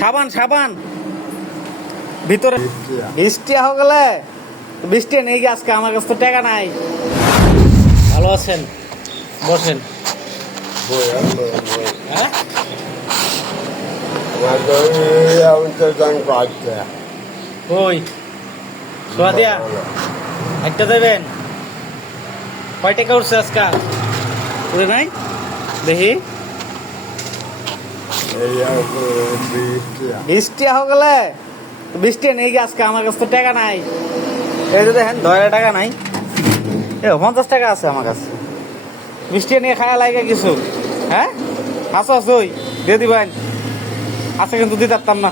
সাবান সাবান ভিতরে বৃষ্টি হয়ে গেলে বৃষ্টি নেই গিয়ে আজকে আমার কাছে তো টাকা নাই। ভালো আছেন? বসেন। হ্যাঁ ওই সোয়া দিয়া একটা দেবেন। কয় টাকা উঠছে আজকে? উঠে নাই দেখি। বৃষ্টি হয়ে গেলে বৃষ্টি নেই গিয়ে আজকে আমার কাছে তো টাকা নাই। এই যে দেখেন 10 টাকা নাই, 50 টাকা আছে আমার কাছে। বৃষ্টি নিয়ে খায়া লাগে কিছু? হ্যাঁ আসো আসো দিয়ে দিবেন। আচ্ছা কিন্তু দিতে পারতাম না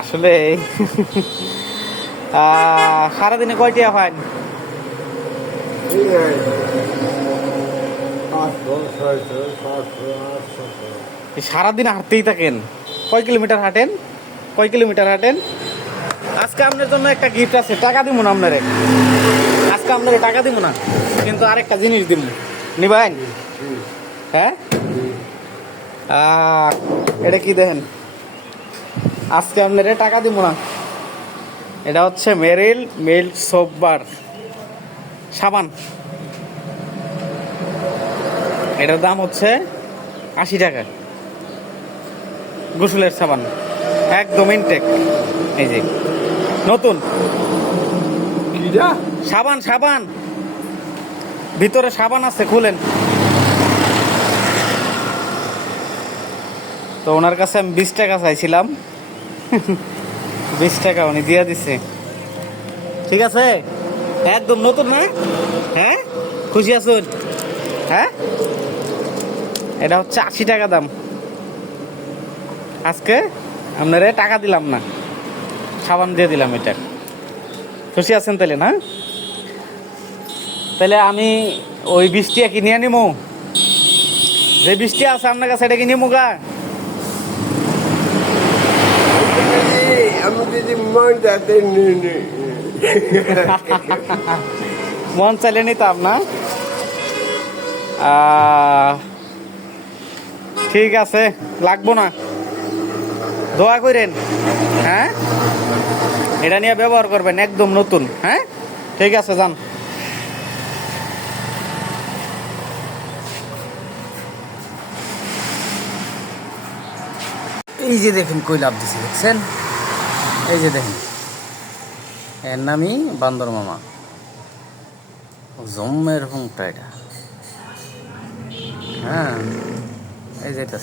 আসলে। সারাদিনে কয়টিয়া ফাইন? সারাদিন হাঁটতেই থাকেন? কয় কিলোমিটার হাঁটেন? কয় কিলোমিটার হাঁটেন? আজকে আপনার জন্য একটা গিফট আছে, টাকা দিব না আপনারে। আজকে আপনারে টাকা দিব না, কিন্তু আরেকটা জিনিস দিব, নিবেন? হ্যাঁ এটা কি দেখেন, আজকে আপনারে টাকা দিব না। এটা হচ্ছে মেরিল মিল্ক সোপ বার সাবান। এটার দাম হচ্ছে 80 টাকা। গোসলের সাবান একদম ইনটেক, এই যে নতুন সাবান। সাবান ভিতরে সাবান আছে, খুলেন। তো ওনার কাছে আমি 20 টাকা চাইছিলাম, 20 টাকা উনি দিয়ে দিছে। ঠিক আছে, একদম নতুন না? হ্যাঁ খুশি আছেন? হ্যাঁ এটা হচ্ছে 80 টাকা দাম। আজকে আপনারে টাকা দিলাম না, সাবান দিয়ে দিলাম। এটা খুশি আছেন তাহলে না? তাহলে আমি ওই 20 টাকা কি নিয়ে নিবো? যে 20 টাকা আছে আপনার কাছে এটা কি নিবো গা? মন চাইলে নিতাম না। ঠিক আছে, লাগবো না, দোয়া করেন। হ্যাঁ এটা নিয়ে ব্যবহার করবেন, একদম নতুন। হ্যাঁ ঠিক আছে, যান। এই যে দেখেন কই লাভ দিছে, দেখছেন? এই যে দেখেন, এর নামই বান্দর মামা, জম্মের হুংটা এটা। হ্যাঁ এই যেটা